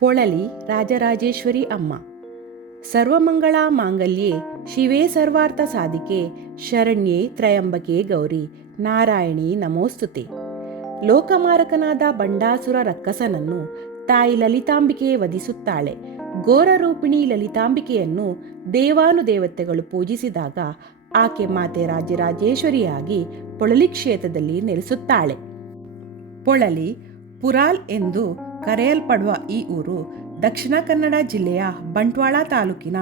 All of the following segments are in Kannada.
ಪೊಳಲಿ ರಾಜರಾಜೇಶ್ವರಿ ಅಮ್ಮ. ಸರ್ವಮಂಗಳ ಮಾಂಗಲ್ಯೆ ಶಿವೇ ಸರ್ವಾರ್ಥ ಸಾಧಿಕೆ, ಶರಣ್ಯೆ ತ್ರಯಂಬಕೆ ಗೌರಿ, ನಾರಾಯಣಿ ನಮೋಸ್ತುತೆ. ಲೋಕಮಾರಕನಾದ ಬಂಡಾಸುರ ರಕ್ಕಸನನ್ನು ತಾಯಿ ಲಲಿತಾಂಬಿಕೆ ವಧಿಸುತ್ತಾಳೆ. ಘೋರರೂಪಿಣಿ ಲಲಿತಾಂಬಿಕೆಯನ್ನು ದೇವಾನುದೇವತೆಗಳು ಪೂಜಿಸಿದಾಗ ಆಕೆ ಮಾತೆ ರಾಜರಾಜೇಶ್ವರಿಯಾಗಿ ಪೊಳಲಿ ಕ್ಷೇತ್ರದಲ್ಲಿ ನೆಲೆಸುತ್ತಾಳೆ. ಪೊಳಲಿ ಪುರಾಲ್ ಎಂದು ಕರೆಯಲ್ಪಡುವ ಈ ಊರು ದಕ್ಷಿಣ ಕನ್ನಡ ಜಿಲ್ಲೆಯ ಬಂಟ್ವಾಳ ತಾಲೂಕಿನ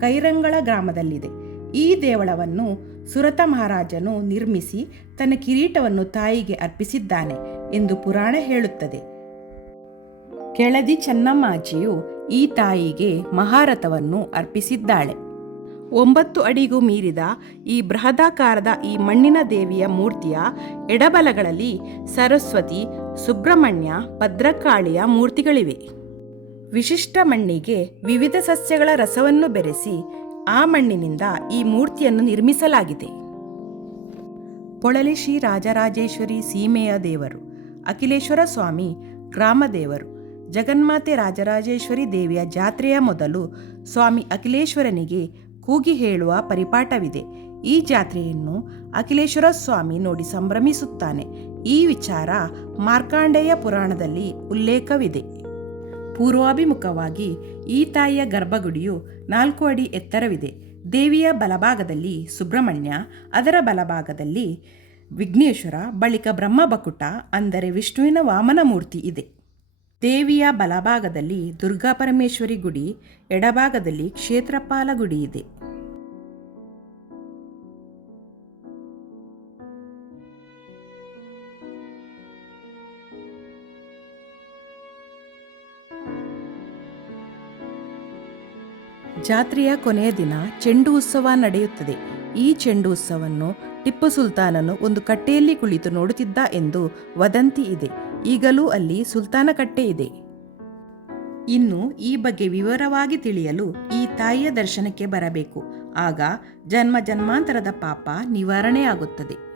ಕೈರಂಗಳ ಗ್ರಾಮದಲ್ಲಿದೆ. ಈ ದೇವಳವನ್ನು ಸುರತ ಮಹಾರಾಜನು ನಿರ್ಮಿಸಿ ತನ್ನ ಕಿರೀಟವನ್ನು ತಾಯಿಗೆ ಅರ್ಪಿಸಿದ್ದಾನೆ ಎಂದು ಪುರಾಣ ಹೇಳುತ್ತದೆ. ಕೆಳದಿ ಚೆನ್ನಮ್ಮಾಜಿಯು ಈ ತಾಯಿಗೆ ಮಹಾರಥವನ್ನು ಅರ್ಪಿಸಿದ್ದಾಳೆ. ಒಂಬತ್ತು ಅಡಿಗೂ ಮೀರಿದ ಈ ಬೃಹದಾಕಾರದ ಈ ಮಣ್ಣಿನ ದೇವಿಯ ಮೂರ್ತಿಯ ಎಡಬಲಗಳಲ್ಲಿ ಸರಸ್ವತಿ ಸುಬ್ರಹ್ಮಣ್ಯ, ಭದ್ರಕಾಳಿಯ ಮೂರ್ತಿಗಳಿವೆ. ವಿಶಿಷ್ಟ ಮಣ್ಣಿಗೆ ವಿವಿಧ ಸಸ್ಯಗಳ ರಸವನ್ನು ಬೆರೆಸಿ ಆ ಮಣ್ಣಿನಿಂದ ಈ ಮೂರ್ತಿಯನ್ನು ನಿರ್ಮಿಸಲಾಗಿದೆ. ಪೊಳಲಿ ಶ್ರೀ ರಾಜರಾಜೇಶ್ವರಿ ಸೀಮೆಯ ದೇವರು, ಅಖಿಲೇಶ್ವರ ಸ್ವಾಮಿ ಗ್ರಾಮ ದೇವರು, ಜಗನ್ಮಾತೆ ರಾಜರಾಜೇಶ್ವರಿ ದೇವಿಯ ಜಾತ್ರೆಯ ಮೊದಲು ಸ್ವಾಮಿ ಅಖಿಲೇಶ್ವರನಿಗೆ ಕೂಗಿ ಹೇಳುವ ಪರಿಪಾಠವಿದೆ. ಈ ಜಾತ್ರೆಯನ್ನು ಅಖಿಲೇಶ್ವರ ಸ್ವಾಮಿ ನೋಡಿ ಸಂಭ್ರಮಿಸುತ್ತಾನೆ. ಈ ವಿಚಾರ ಮಾರ್ಕಾಂಡೇಯ ಪುರಾಣದಲ್ಲಿ ಉಲ್ಲೇಖವಿದೆ. ಪೂರ್ವಾಭಿಮುಖವಾಗಿ ಈ ತಾಯಿಯ ಗರ್ಭಗುಡಿಯು ನಾಲ್ಕು ಅಡಿ ಎತ್ತರವಿದೆ. ದೇವಿಯ ಬಲಭಾಗದಲ್ಲಿ ಸುಬ್ರಹ್ಮಣ್ಯ, ಅದರ ಬಲಭಾಗದಲ್ಲಿ ವಿಘ್ನೇಶ್ವರ, ಬಳಿಕ ಬ್ರಹ್ಮಬಕುಟ, ಅಂದರೆ ವಿಷ್ಣುವಿನ ವಾಮನ ಮೂರ್ತಿ ಇದೆ. ದೇವಿಯ ಬಲಭಾಗದಲ್ಲಿ ದುರ್ಗಾಪರಮೇಶ್ವರಿ ಗುಡಿ, ಎಡಭಾಗದಲ್ಲಿ ಕ್ಷೇತ್ರಪಾಲ ಗುಡಿ ಇದೆ. ಜಾತ್ರೆಯ ಕೊನೆಯ ದಿನ ಚೆಂಡು ಉತ್ಸವ ನಡೆಯುತ್ತದೆ. ಈ ಚೆಂಡು ಉತ್ಸವವನ್ನು ಟಿಪ್ಪು ಸುಲ್ತಾನನು ಒಂದು ಕಟ್ಟೆಯಲ್ಲಿ ಕುಳಿತು ನೋಡುತ್ತಿದ್ದ ಎಂದು ವದಂತಿ ಇದೆ. ಈಗಲೂ ಅಲ್ಲಿ ಸುಲ್ತಾನ ಕಟ್ಟೆ ಇದೆ. ಇನ್ನು ಈ ಬಗ್ಗೆ ವಿವರವಾಗಿ ತಿಳಿಯಲು ಈ ತಾಯಿಯ ದರ್ಶನಕ್ಕೆ ಬರಬೇಕು. ಆಗ ಜನ್ಮ ಜನ್ಮಾಂತರದ ಪಾಪ ನಿವಾರಣೆಯಾಗುತ್ತದೆ.